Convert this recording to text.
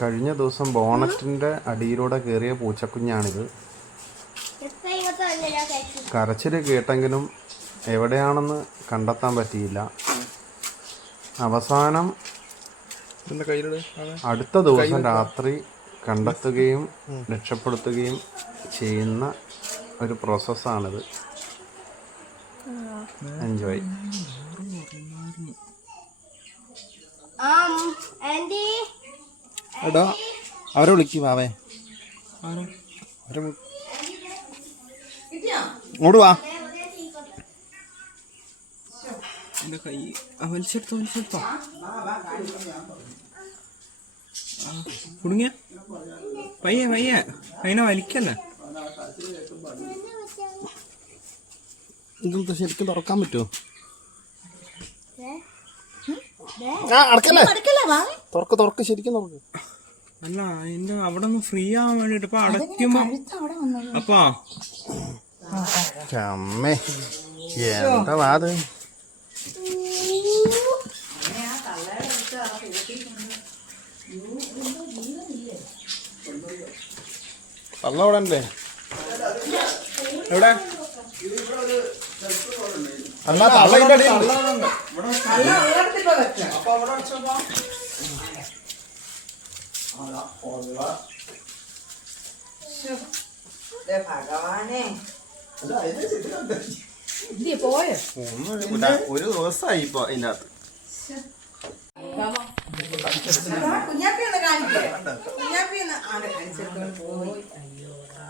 കഴിഞ്ഞ ദിവസം ബോണറ്റിൻ്റെ അടിയിലൂടെ കയറിയ പൂച്ചക്കുഞ്ഞാണിത്. കരച്ചിൽ കേട്ടെങ്കിലും എവിടെയാണെന്ന് കണ്ടെത്താൻ പറ്റിയില്ല. അവസാനം അടുത്ത ദിവസം രാത്രി കണ്ടെത്തുകയും രക്ഷപ്പെടുത്തുകയും ചെയ്യുന്ന ഒരു പ്രോസസ്സാണിത്. എൻജോയ്. എടാ അവരെ വിളിക്കും അവൻ ഇങ്ങോട്ട് വാ. എൻ്റെ കൈ വലിച്ചെടുത്തോ കുടുങ്ങിയ പയ്യെ അതിനെ വലിക്കല്ലേ. ഇതെന്താ ശരിക്കും തുറക്കാൻ പറ്റുമോ? തുറക്ക് ശരിക്കും തുറക്ക്. അല്ല അതിന്റെ അവിടെ ഒന്ന് ഫ്രീ ആവാൻ വേണ്ടിട്ട് ഇപ്പൊ അടയ്ക്കുമ്പോ അപ്പാ അമ്മേ എന്താ വാത്. തള്ള അവിടെ ഉണ്ടേ. എവിടെ അല്ല തള്ള ഒരു ദിവസമായി ഇപ്പൊ അതിൻ്റെ അകത്ത്. കുഞ്ഞാപ്പി ഒന്ന് കാണിക്കേ. കുഞ്ഞാപ്പി ഒന്ന് കാണിച്ചിട്ട് പോയി. അയ്യോടാ